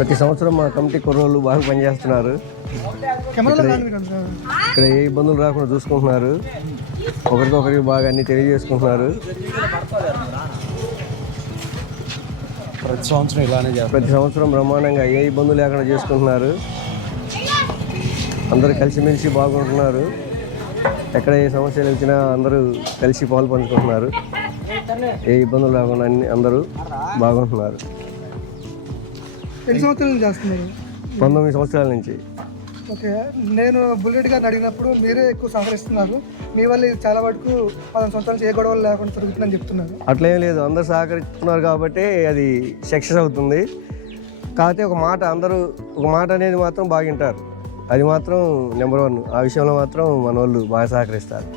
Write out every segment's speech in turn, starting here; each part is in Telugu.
ప్రతి సంవత్సరం మా కమిటీ కుర్రోళ్ళు బాగా పనిచేస్తున్నారు. ఇక్కడ ఏ ఇబ్బందులు రాకుండా చూసుకుంటున్నారు. ఒకరికొకరికి బాగా అన్ని తెలియజేసుకుంటున్నారు. ప్రతి సంవత్సరం బ్రహ్మాండంగా ఏ ఇబ్బందులు లేకుండా చేసుకుంటున్నారు. అందరూ కలిసిమెలిసి బాగుంటున్నారు. ఎక్కడ ఏ సమస్యలు వచ్చినా అందరూ కలిసి పాలు పంచుకుంటున్నారు. ఏ ఇబ్బందులు లేకుండా అందరూ బాగుంటున్నారు. 19 సంవత్సరాల నుంచి. ఓకే, నేను బుల్లెట్ గారిని అడిగినప్పుడు మీరే ఎక్కువ సహకరిస్తున్నారు, మీ వల్ల ఇది చాలా వరకు 10 సంవత్సరాల నుంచి ఏ గొడవలు లేకుండా జరుగుతుందని చెప్తున్నారు. అట్లేం లేదు, అందరూ సహకరిస్తున్నారు కాబట్టి అది సక్సెస్ అవుతుంది. కాకపోతే ఒక మాట అనేది మాత్రం బాగుంటారు. అది మాత్రం నెంబర్ 1. ఆ విషయంలో మాత్రం మన వాళ్ళు బాగా సహకరిస్తారు.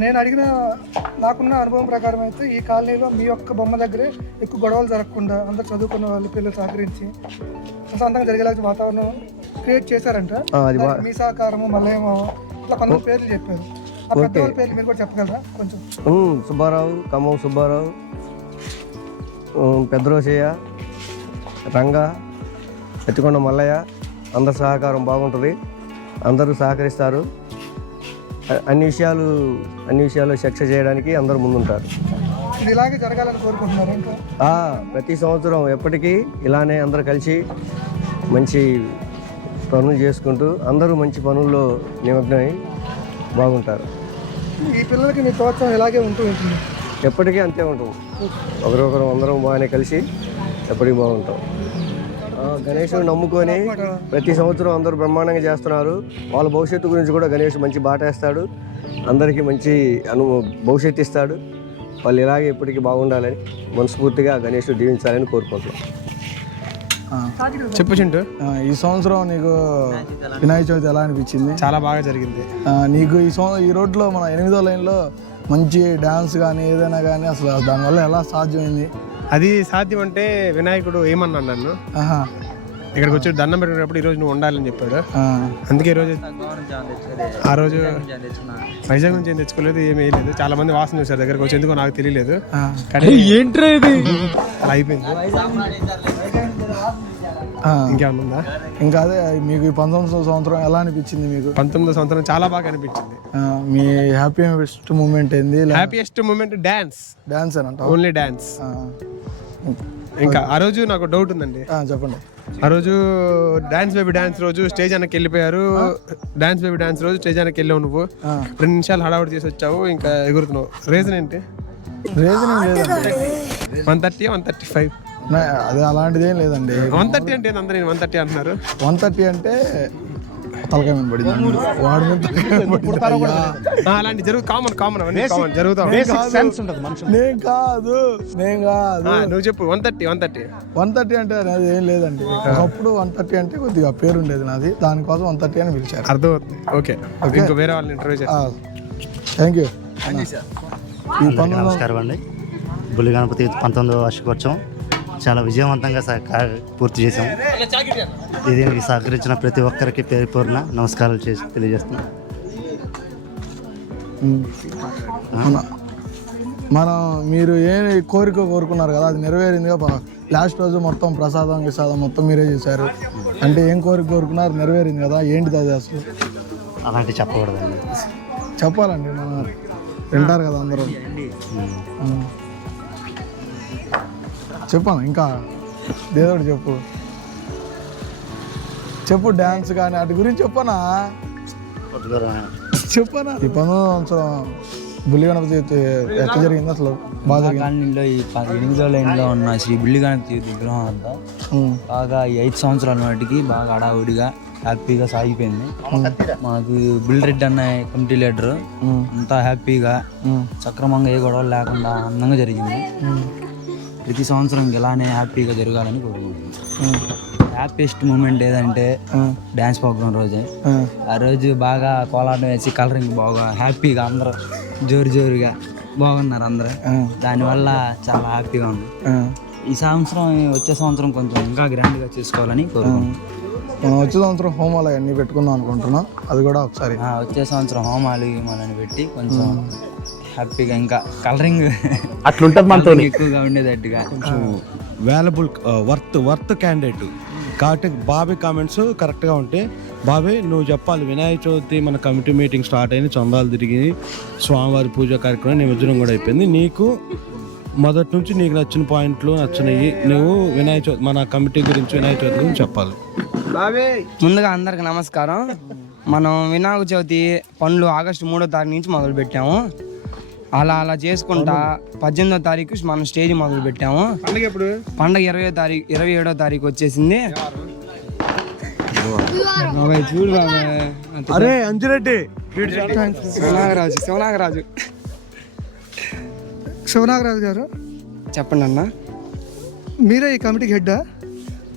నేను నాకున్న అనుభవం ప్రకారం అయితే ఈ కాలనీలో మీ యొక్క బొమ్మ దగ్గరే ఎక్కువ గొడవలు జరగకుండా అందరు చదువుకున్న వాళ్ళు పిల్లలు సహకరించి ప్రశాంతంగా జరిగేలాగా వాతావరణం క్రియేట్ చేశారంట. మీ సహకారము మళ్ళేమో ఇట్లా కొంతమంది పేర్లు చెప్పారు. ఆ పెద్దవాళ్ళ పేర్లు మీరు కూడా చెప్పగలరా కొంచెం? సుబ్బారావు, ఖమ్మం సుబ్బారావు, పెద్దరోసయ్య, రంగా, ఎత్తికొండ మల్లయ్య, అందరు సహకారం బాగుంటుంది. అందరూ సహకరిస్తారు. అన్ని విషయాలు సక్సెస్ చేయడానికి అందరూ ముందుంటారు. ఇలాగే జరగాలని కోరుకుంటున్నారు. ప్రతి సంవత్సరం ఎప్పటికీ ఇలానే అందరూ కలిసి మంచి పనులు చేసుకుంటూ అందరూ మంచి పనుల్లో నిమగ్నమై బాగుంటారు. ఈ పిల్లలకి మీ ప్రోత్సాహం ఇలాగే ఉంటుంది? ఎప్పటికీ అంతే ఉంటుంది. ఒకరొకరు అందరం బాగానే కలిసి ఎప్పటికీ బాగుంటాం. గణేషుని నమ్ముకొని ప్రతి సంవత్సరం అందరూ బ్రహ్మాండంగా చేస్తున్నారు. వాళ్ళ భవిష్యత్తు గురించి కూడా గణేష్ మంచి బాట వేస్తాడు. అందరికీ మంచి భవిష్యత్తు ఇస్తాడు. వాళ్ళు ఇలాగే ఎప్పటికీ బాగుండాలని మనస్ఫూర్తిగా గణేష్ దీవించాలని కోరుకుంటున్నాం. చెప్పు చింటూ, ఈ సంవత్సరం నీకు వినాయక చవితి ఎలా అనిపించింది? చాలా బాగా జరిగింది. నీకు ఈ రోడ్లో మన 8వ లైన్లో మంచి డ్యాన్స్ కానీ ఏదైనా కానీ అసలు దానివల్ల ఎలా సాధ్యమైంది? అది సాధ్యం అంటే వినాయకుడు ఏమన్నాడు నన్ను, ఇక్కడికి వచ్చి దండం పెట్టుకున్నప్పుడు ఈరోజు నువ్వు ఉండాలని చెప్పాడు. అందుకే ఆ రోజు వైజాగ్ నుంచి ఏం తెచ్చుకోలేదు, ఏమీ లేదు. చాలా మంది వాసన చూసారు దగ్గరకు వచ్చి, ఎందుకో నాకు తెలియలేదు. ఏంట్రా ఇది అలా అయిపోయింది. ఇంకేమన్నా ఇంకా అదే మీకు 19వ సంవత్సరం ఎలా అనిపించింది? మీకు 19వ సంవత్సరం చాలా బాగా అనిపించింది. మీ హ్యాపీయెస్ట్ మూమెంట్ ఏంది? హ్యాపీయెస్ట్ మూమెంట్ డాన్స్ అంట, ఓన్లీ డాన్స్. ఇంకా ఆ రోజు నాకు డౌట్ ఉందండి. చెప్పండి. ఆ రోజు డాన్స్ బేబీ డాన్స్ రోజు స్టేజ్ వెనక్కి వెళ్ళిపోయారు. డాన్స్ బేబీ డాన్స్ రోజు స్టేజ్ వెనక్కి వెళ్ళావు నువ్వు. 2 నిమిషాలు హడావుడి చేసి వచ్చావు, ఇంకా ఎగురుతున్నావు. రీజన్ ఏంటి? రీజన్ ఏం లేదండి. 130, 135 అదే అలాంటిది ఏం లేదండి. 130 అంటే అందరూ 130 అంటున్నారు. 130 అంటే తలకాయ మీద పడింది, వాడి మీద అలాంటి కామన్ అవన్నీ జరుగుతాం. నేను కాదు నువ్వు చెప్పు. 130 అంటే అది ఏం లేదండి. ఒకప్పుడు 130 అంటే కొద్దిగా పేరు ఉండేది నాది, దానికోసం 130 అని పిలిచారు. అర్థమవుతుంది. ఓకే, ఇంకా వేరే వాళ్ళని ఇంటర్వ్యూ చేస్తాను. Thank you. నమస్కారం అండి. బుల్లి గణపతి 19వ వార్షికోత్సవం చాలా విజయవంతంగా పూర్తి చేశాము. దీనికి సహకరించిన ప్రతి ఒక్కరికి పేరు పేరున నమస్కారాలు తెలియజేస్తున్నాం. మీరు ఏ కోరిక కోరుకున్నారు కదా, అది నెరవేరిందిగా. లాస్ట్ రోజు మొత్తం ప్రసాదం మొత్తం మీరే చేశారు అంటే ఏం కోరిక కోరుకున్నారు? నెరవేరింది కదా, ఏంటిది అది అసలు? అలాంటివి చెప్పకూడదండి. చెప్పాలండి, మనం వింటారు కదా అందరూ. చెప్పాను ఇంకా దేదోడు చెప్పు డ్యాన్స్ కానీ వాటి గురించి చెప్పనా? ఈ 19వ సంవత్సరం బుల్లి గణపతి ఎట్లా జరిగింది అసలు? బాగా కాలనీలో ఈ 8వ లైన్లో ఉన్న శ్రీ బుల్లి గణపతి విగ్రహం అంతా బాగా ఈ 5 సంవత్సరాల నాటికి బాగా హడావుడిగా హ్యాపీగా సాగిపోయింది. మాకు బుల్లిరెడ్డి అన్న కమిటీ లీడర్ అంతా హ్యాపీగా సక్రమంగా ఏ గొడవలు లేకుండా అందంగా జరిగింది. ప్రతి సంవత్సరం ఇలానే హ్యాపీగా జరగాలని కోరుకుంటున్నాం. హ్యాపీయెస్ట్ మూమెంట్ ఏదంటే డ్యాన్స్ ప్రోగ్రామ్ రోజే. ఆ రోజు బాగా కోలాటం వేసి కలరింగ్ బాగా హ్యాపీగా అందరూ జోరుగా బాగున్నారు అందరూ. దానివల్ల చాలా హ్యాపీగా ఉంది. ఈ సంవత్సరం వచ్చే సంవత్సరం కొంచెం ఇంకా గ్రాండ్గా చేసుకోవాలని కోరుకుంటున్నాం. వచ్చే సంవత్సరం హోమాలు అన్నీ పెట్టుకుందాం అనుకుంటున్నాం. అది కూడా ఒకసారి వచ్చే సంవత్సరం హోమాలు పెట్టి కొంచెం హ్యాపీగా ఇంకా కలరింగ్ అట్లుంటుంది మనతో ఎక్కువగా ఉండేటట్టుగా వాల్యుబుల్ వర్త్ క్యాండిడేట్ కాబట్టి బాబీ కామెంట్స్ కరెక్ట్గా ఉంటాయి. బాబీ నువ్వు చెప్పాలి, వినాయక చవితి మన కమిటీ మీటింగ్ స్టార్ట్ అయింది, చందాలు తిరిగి స్వామివారి పూజ కార్యక్రమం నిమజ్జనం కూడా అయిపోయింది. నీకు మొదటి నుంచి నీకు నచ్చిన పాయింట్లు నచ్చినవి నువ్వు వినాయక చవితి మన కమిటీ గురించి వినాయక చవితి గురించి చెప్పాలి. ముందుగా అందరికి నమస్కారం. మనం వినాయక చవితి పనులు ఆగస్టు 3వ తారీఖు నుంచి మొదలు పెట్టాము. అలా చేసుకుంటా 18వ తారీఖు మనం స్టేజ్ మొదలు పెట్టాము. పండగ 27వ తారీఖు వచ్చేసింది. చూడు బాబాయ్, అరే అంజిరెడ్డి, శివనాగరాజు శివనాగరాజు గారు చెప్పండి అన్న. మీరే ఈ కమిటీకి హెడ్డా?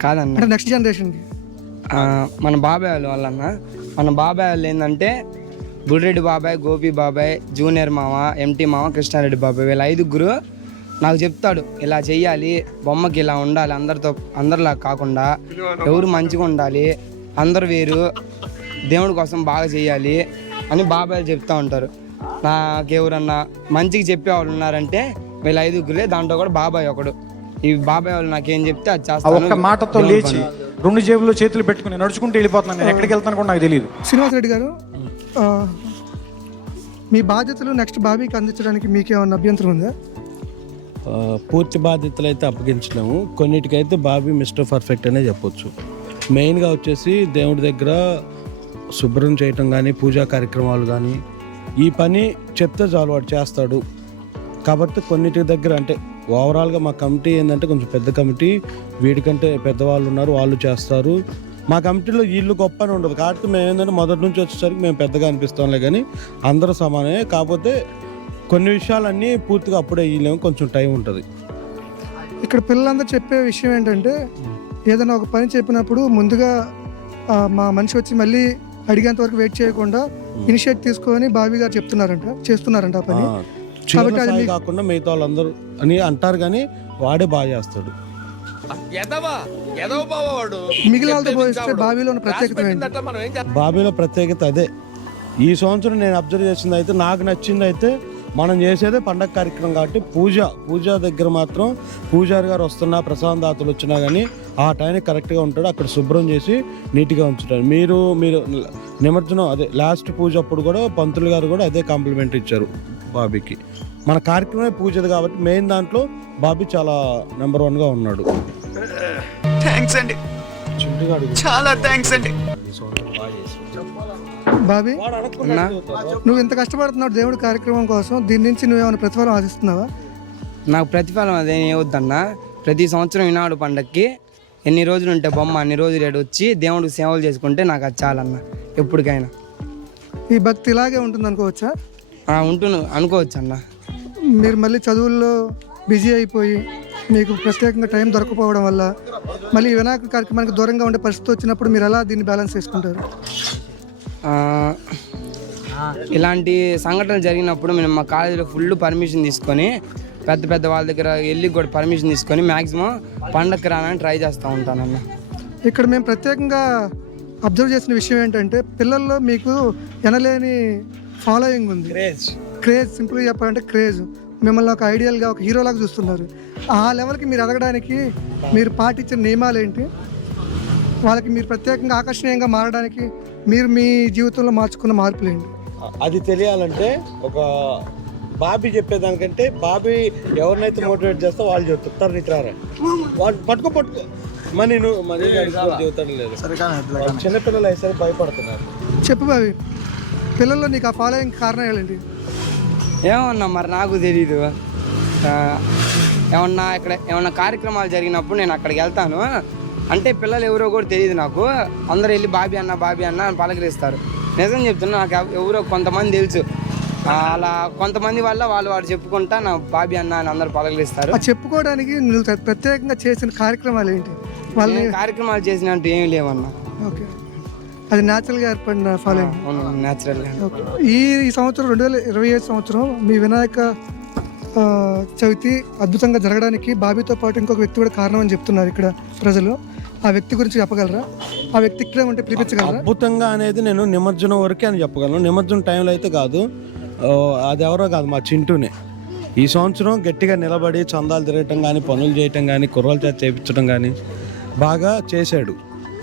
కాదన్న, అంటే నెక్స్ట్ జనరేషన్కి మన బాబాయ్ వాళ్ళన్న. మన బాబాయ్ వాళ్ళు ఏంటంటే బుల్రెడ్డి బాబాయ్, గోపి బాబాయ్, జూనియర్ మామ, ఎంటీ మామ, కృష్ణారెడ్డి బాబాయ్, వీళ్ళ 5గురు నాకు చెప్తాడు ఇలా చెయ్యాలి, బొమ్మకి ఇలా ఉండాలి, అందరిలా కాకుండా ఎవరు మంచిగా ఉండాలి, అందరు వేరు, దేవుడి కోసం బాగా చెయ్యాలి అని బాబాయ్ చెప్తూ ఉంటారు. నాకెవరన్నా మంచిగా చెప్పేవాళ్ళు ఉన్నారంటే వీళ్ళ 5గురే, దాంట్లో కూడా బాబాయ్ ఒకడు. ఈ బాబాయ్ వాళ్ళు నాకేం చెప్తే అది చేస్తాను. ఒక్క మాటతో లేచి 2 జేబుల్లో చేతులు పెట్టుకుని నడుచుకుంటూ వెళ్ళిపోతున్నాను. నేను ఎక్కడికి వెళ్తాను కూడా నాకు తెలియదు. శ్రీనివాసరెడ్డి గారు, మీ బాధ్యతలు నెక్స్ట్ బాబీకి అందించడానికి మీకేమన్నా అభ్యంతరం ఉందా? పూర్తి బాధ్యతలు అయితే అప్పగించలేము. కొన్నిటికైతే బాబీ మిస్టర్ పర్ఫెక్ట్ అనే చెప్పొచ్చు. మెయిన్గా వచ్చేసి దేవుడి దగ్గర శుభ్రం చేయటం కానీ, పూజా కార్యక్రమాలు కానీ, ఈ పని చెప్తే చాలు వాడు చేస్తాడు. కాబట్టి కొన్నిటి దగ్గర అంటే ఓవరాల్గా మా కమిటీ ఏంటంటే కొంచెం పెద్ద కమిటీ, వీడికంటే పెద్దవాళ్ళు ఉన్నారు, వాళ్ళు చేస్తారు. మా కమిటీలో వీళ్ళు గొప్ప అని ఉండదు. కాబట్టి మేము ఏంటంటే మొదటి నుంచి వచ్చేసరికి మేము పెద్దగా అనిపిస్తాంలే, కానీ అందరూ సమానమే. కాకపోతే కొన్ని విషయాలన్నీ పూర్తిగా అప్పుడే వీళ్ళేమో కొంచెం టైం ఉంటుంది. ఇక్కడ పిల్లలందరూ చెప్పే విషయం ఏంటంటే ఏదైనా ఒక పని చెప్పినప్పుడు ముందుగా మా మనిషి వచ్చి మళ్ళీ అడిగేంత వరకు వెయిట్ చేయకుండా ఇనిషియేట్ తీసుకొని బాబీ గారు చేస్తున్నారంట ఆ పని. కాబట్టి అది కాకుండా మిగతా వాళ్ళందరూ అని అంటారు, కానీ వాడే బాగా చేస్తాడు. మిగిలిన వాళ్ళతో పోలిస్తే బాబీలో ఉన్న ప్రత్యేకత ఏంటి? బాబీలో ప్రత్యేకత అదే. ఈ సంవత్సరం నేను అబ్జర్వ్ చేసింది అయితే, నాకు నచ్చింది అయితే, మనం చేసేదే పండగ కార్యక్రమం కాబట్టి పూజ దగ్గర మాత్రం పూజారి గారు వస్తున్నా, ప్రసాదం దాతలు వచ్చినా కానీ ఆ టైంకి కరెక్ట్గా ఉంటాడు. అక్కడ శుభ్రం చేసి నీట్గా ఉంచుతాడు. మీరు నిమజ్జనం అదే లాస్ట్ పూజ అప్పుడు కూడా పంతులు గారు కూడా అదే కాంప్లిమెంట్ ఇచ్చారు బాబీకి. మన కార్యక్రమమే పూజది కాబట్టి మెయిన్ దాంట్లో బాబీ చాలా నెంబర్ 1గా ఉన్నాడు. థ్యాంక్స్ అండి, చాలా థ్యాంక్స్ అండి. బాబీ, నువ్వు ఇంత కష్టపడుతున్నావు దేవుడి కార్యక్రమం కోసం, దీని నుంచి నువ్వేమైనా ప్రతిఫలం ఆశిస్తున్నావా? నాకు ప్రతిఫలం అదేం ఏవద్దన్నా. ప్రతి సంవత్సరం ఈనాడు పండగకి ఎన్ని రోజులు ఉంటే బొమ్మ అన్ని రోజులు రేటు వచ్చి దేవుడికి సేవలు చేసుకుంటే నాకు అది చాలన్నా. ఎప్పటికైనా ఈ భక్తి ఇలాగే ఉంటుంది అనుకోవచ్చా? అనుకోవచ్చు అన్న. మీరు మళ్ళీ చదువుల్లో బిజీ అయిపోయి మీకు ప్రత్యేకంగా టైం దొరకపోవడం వల్ల మళ్ళీ వినాయక కార్యక్రమానికి దూరంగా ఉండే పరిస్థితి వచ్చినప్పుడు మీరు ఎలా దీన్ని బ్యాలెన్స్ చేసుకుంటారు? ఇలాంటి సంఘటనలు జరిగినప్పుడు మేము మా కాలేజీలో ఫుల్ పర్మిషన్ తీసుకొని పెద్ద వాళ్ళ దగ్గర వెళ్ళి కూడా పర్మిషన్ తీసుకొని మ్యాక్సిమం పండగకి రానని ట్రై చేస్తూ ఉంటానన్న. ఇక్కడ మేము ప్రత్యేకంగా అబ్జర్వ్ చేసిన విషయం ఏంటంటే పిల్లల్లో మీకు ఎనలేని ఫాలోయింగ్ ఉంది. క్రేజ్, సింపుల్గా చెప్పాలంటే క్రేజ్. మిమ్మల్ని ఒక ఐడియల్గా, ఒక హీరోలాగా చూస్తున్నారు. ఆ లెవెల్కి మీరు ఎదగడానికి మీరు పాటించిన నియమాలు ఏంటి? వాళ్ళకి మీరు ప్రత్యేకంగా ఆకర్షణీయంగా మారడానికి మీరు మీ జీవితంలో మార్చుకున్న మార్పులు ఏంటి? అది తెలియాలంటే ఒక బాబీ చెప్పేదానికంటే బాబీ ఎవరినైతే మోటివేట్ చేస్తా వాళ్ళు చెప్తారు, నీకు రారా వాళ్ళు పట్టుకో మనీ నువ్వు మనీ చెబుతాడు లేదు. చిన్నపిల్లలు అయితే భయపడుతున్నారు. చెప్పు బాబీ, పిల్లల్లో నీకు ఆ ఫాలోయింగ్ కారణాలు ఏంటి? ఏమన్నా మరి నాకు తెలీదు. ఏమన్నా కార్యక్రమాలు జరిగినప్పుడు నేను అక్కడికి వెళ్తాను అంటే పిల్లలు ఎవరో కూడా తెలియదు నాకు. అందరూ వెళ్ళి బాబీ అన్న అని పలకరిస్తారు. నిజం చెప్తున్నా, నాకు ఎవరో కొంతమంది తెలుసు. అలా కొంతమంది వల్ల వాడు చెప్పుకుంటా నా బాబీ అన్న అని అందరు పలకరిస్తారు. చెప్పుకోవడానికి నువ్వు ప్రత్యేకంగా చేసిన కార్యక్రమాలు ఏంటి? వాళ్ళని కార్యక్రమాలు చేసినట్టు ఏమీ లేవన్నా. ఓకే, అది న్యాచురల్గా ఏర్పడిన ఫాలోయింగ్. న్యాచురల్గా. ఈ సంవత్సరం 2025 సంవత్సరం మీ వినాయక చవితి అద్భుతంగా జరగడానికి బాబీతో పాటు ఇంకొక వ్యక్తి కూడా కారణం అని చెప్తున్నారు ఇక్కడ ప్రజలు. ఆ వ్యక్తి గురించి చెప్పగలరా? ఆ వ్యక్తి ఇక్కడే ఉంటే పిలిపించగలరా? అద్భుతంగా అనేది నేను నిమజ్జనం వరకే అని చెప్పగలను. నిమజ్జనం టైంలో అయితే కాదు. అది ఎవరో కాదు, మా చింటూనే. ఈ సంవత్సరం గట్టిగా నిలబడి చందాలు తిరగటం కానీ, పనులు చేయటం కానీ, కుర్రల చేత చేయించడం కానీ బాగా చేశాడు.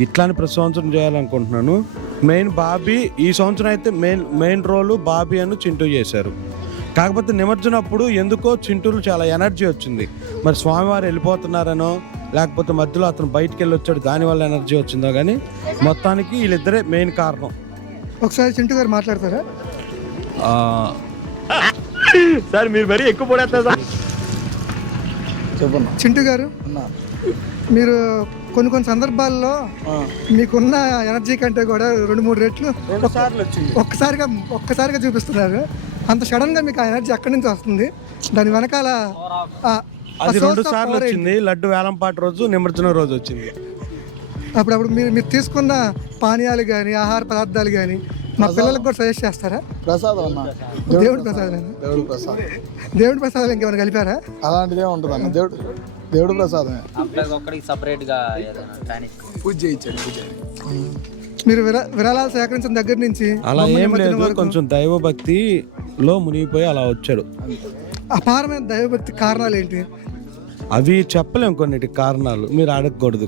ఇట్లానే ప్రతి సంవత్సరం చేయాలనుకుంటున్నాను. మెయిన్ బాబీ ఈ సంవత్సరం అయితే మెయిన్ రోలు బాబీ అని చింటూ చేశారు. కాకపోతే నిమజ్జనం అప్పుడు ఎందుకో చింటూలు చాలా ఎనర్జీ వచ్చింది. మరి స్వామివారు వెళ్ళిపోతున్నారనో లేకపోతే మధ్యలో అతను బయటికి వెళ్ళి వచ్చాడు దానివల్ల ఎనర్జీ వచ్చిందో కానీ మొత్తానికి వీళ్ళిద్దరే మెయిన్ కారణం. ఒకసారి చింటూ గారు మాట్లాడతారా? సార్ మీరు మరీ ఎక్కువ పడేస్తారు సార్. చెప్పన్నా. చింటూ గారు, మీరు కొన్ని సందర్భాల్లో మీకున్న ఎనర్జీ కంటే కూడా 2-3 రెట్లు ఒక్కసారిగా చూపిస్తున్నారు. అంత సడన్గా మీకు ఆ ఎనర్జీ ఎక్కడి నుంచి వస్తుంది? దాని వెనకాల అది 2 సార్లు వచ్చింది. లడ్డు వేలంపాట రోజు, నిమజ్జనం రోజు వచ్చింది. అప్పుడు మీరు తీసుకున్న పానీయాలు కానీ ఆహార పదార్థాలు కానీ మా పిల్లలకు కూడా సజెస్ట్ చేస్తారా? ప్రసాదం అన్న, దేవుడి ప్రసాదం. దేవుడి ప్రసాదం. దేవుడి ప్రసాదాలు ఇంకేమైనా కలిపారా? అలాంటిదే ఉంటుంది అన్న. దేవుడి ప్రసాదమే. పూజ చేయించాడు. మీరు విరాళాలు సేకరించిన దగ్గర నుంచి అలా ఏం లేదు, కొంచెం దైవభక్తిలో మునిగిపోయి అలా వచ్చాడు. అపారమైన దైవభక్తి కారణాలు ఏంటి? అవి చెప్పలేం, కొన్నిటి కారణాలు మీరు అడగకూడదు.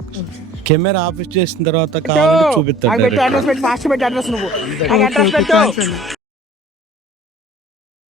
కెమెరా ఆఫీస్ చేసిన తర్వాత కావాలంటే చూపిస్తాడు.